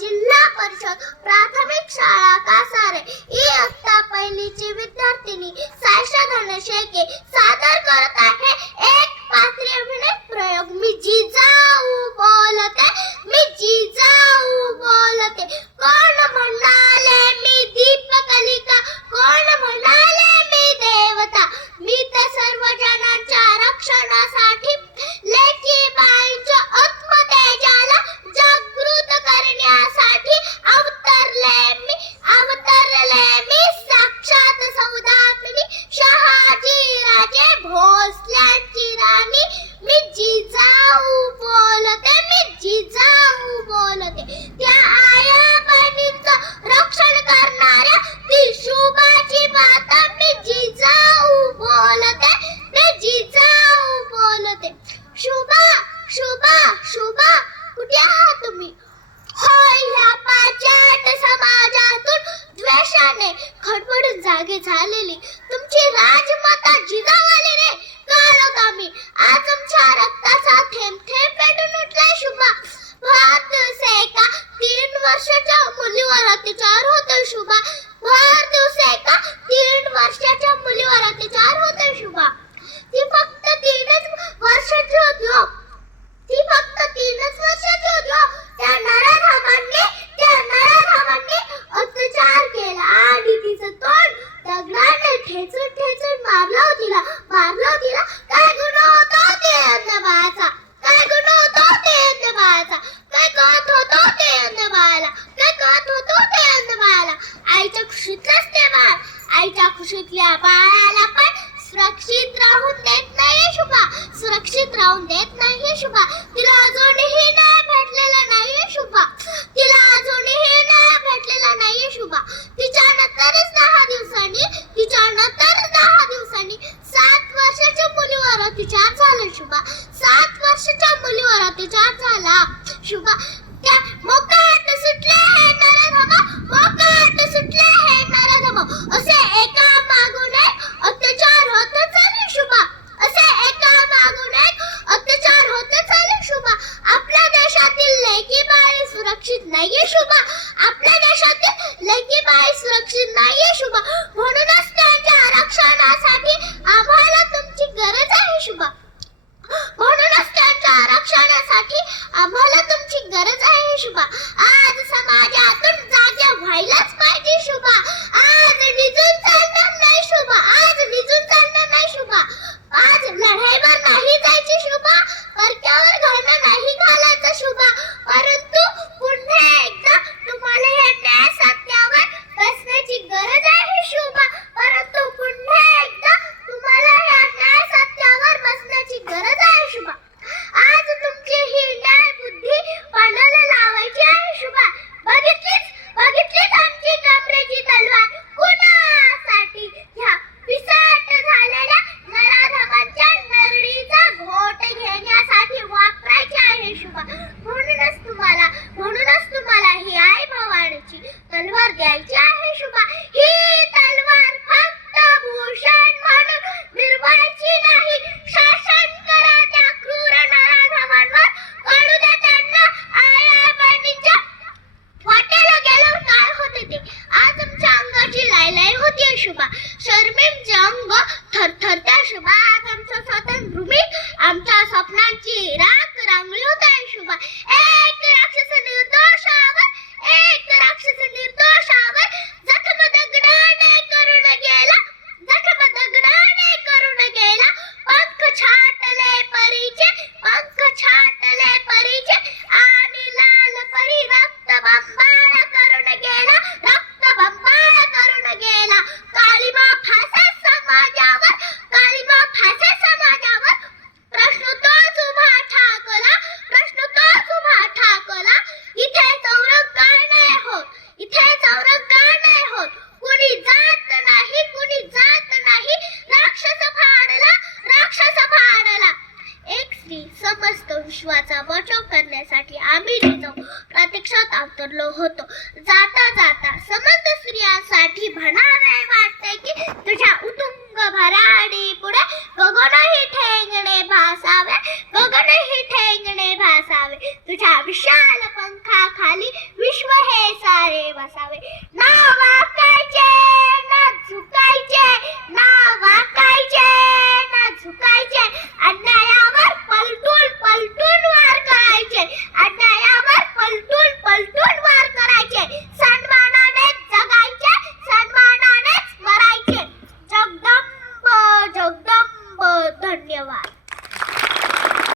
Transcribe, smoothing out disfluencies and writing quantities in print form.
जिल्हा परिषद प्राथमिक शाळा कासारे इयत्ता पहिलीची विद्यार्थिनी सायशा धनशेके सादर करत आहे एक पात्री अभिनय प्रयोग. मी जिजाऊ बोलते, मी जिजाऊ बोलते. कोण म्हणाले मी दीपकलिका, कोण म्हणाले मी देवता. मी तर सर्व जनांच्या रक्षणासाठी लेकी बाईंच्या आत्मतेजाला जागृत करण्यासाठी अवतरले मी साक्षात सौदामिनी शहाजी राजे भोसल्यांची राणी. मी जिजाऊ बोलते, मी जिजाऊ बोलते. त्या आया बहिणींचं रक्षण करणाऱ्या ती शुभाची माता. मी जिजाऊ बोलते, मी जिजाऊ बोलते. शुभा शुभा शुभा कुठे आहात तुम्ही? होय, ह्या पाचाट समाजातून द्वेषाने खडबडून जागे झालेली तुमची राजमाता जिजाऊ आली रे. काळोख आम्ही आज आमच्या रक्ताचा थेंब थेंब पेटून उठलाय. शुभा भर दिवसे एका 3 वर्षाच्या मुलीवर अत्याचार होतोय. शुभा भर दिवसे एका 3 वर्षाच्या मुलीवर अत्याचार होतोय. शुभा ती फक्त 3च वर्षाची होती हो. ती फक्त 3च वर्षाची होती हो. त्या नराधमांनी अत्याचार केला आणि तिचं तोंड दगडाने ठेचून ठेचून मारलं तिला. काय गुन्हा होता ते अन्य बाळाचा, काय गुन्हा होता ते अन्य बाळाचा, काय कहत होतो ते अन्य बाळाला, काय कहत होतो ते अन्य बाळाला. आईच्या खुशीतलंच ते बाळ, आईच्या खुशीतल्या बाळाला पण सुरक्षित राहून देत नाही शुभा, सुरक्षित राहून देत नाही शुभा. तिला अजूनही न्याय भेटलेला नाही शुभा, तिला अजूनही न्याय भेटलेला नाही शुभा. तिच्या नंतरच 10 दिवसांनी 7 वर्षाच्या मुलीवर अत्याचार झाला शुभा. 7 वर्षाच्या मुलीवर अत्याचार झाला शुभा. त्या मोकाट सुटले हे नराधम, मोकाट सुटले हे नराधम. असे एका मागून एक अत्याचार होत चालले शुभा, असे एका मागून एक अत्याचार होत चालले शुभा. आपल्या देशातील लेकी बाळी सुरक्षित नाहीये शुभा, आपल्या देशातील लेकी बाळी सुरक्षित नाहीये शुभा. म्हणूनच त्यांच्या रक्षणासाठी आम्हाला तुमची गरज आहे शुभा, म्हणूनच त्यांच्या रक्षणासाठी आम्हाला तुमची गरज आहे शुभा. आज समाजातून जागे व्हायलाच पाहिजे शुभा. आज निजून चालणार नाही शुभा, आज निजून चालणार नाही शुभा. आज लढाईवर नाही जायची शुभा, परक्यावर घालणं नाही घालायचं शुभा. परंतु पुन्हा एकदा तुम्हाला या न्याय सत्यावर बसण्याची गरज आहे शुभा. परंतु पुन्हा एकदा तुम्हाला या न्याय सत्यावर बसण्याची गरज आहे शुभा. आज तुमची ही न्याय बुद्धी पणाला लावायची आहे शुभा. बघितलीच आमची कमरेची तलवार कुणासाठी? ह्या पिसाट झालेल्या नराधमांच्या नरडीचा घोट घेण्यासाठी वापरायची आहे शुभा. म्हणूनच तुम्हाला ही आई भवानीची तलवार द्यायची आहे शुभा. ही तलवार फक्त भूषण म्हणून मिरवायची नाही. शासन करा त्या क्रूर नराधमांवर, कळू द्या त्यांना आया बहिणींच्या वाट्याला गेल्यावर काय होते ते. आज आमच्या अंगाची लायलाई होतीये शुभा, शर्मेचे अंग थरथरत्या शुभा. आज आमच्या स्वातंत्र्यभूमी आमच्या स्वप्नांची राख रांगली होत आहे शुभा. एक राक्षस निर्दोषावर जखम दगडाने करून गेला, जखम दगडाने करून गेला. पंख छाटले परीचे आणि लाल परी रक्त बंबाळ करून गेला, रक्त बंबाळ करून गेला. काळीमा फासे समाजावर प्रश्न तोच उभा ठाकला, प्रश्न तोच उभा ठाकला. इथे चौरंग का नाही होत, इथे चौरंग का नाही होत. कुणी जात नाही, राक्षस फाडला. एक स्त्री समस्त विश्वाचा बचाव करण्यासाठी आम्ही जिजाऊ प्रत्यक्षात अवतरलो होतो. जाता जाता समस्त स्त्रियांसाठी म्हणावे वाटते की तुझ्या उतुंग भराडी पुढे गगनही ठेंगणे भासावे, तुझ्या विशाल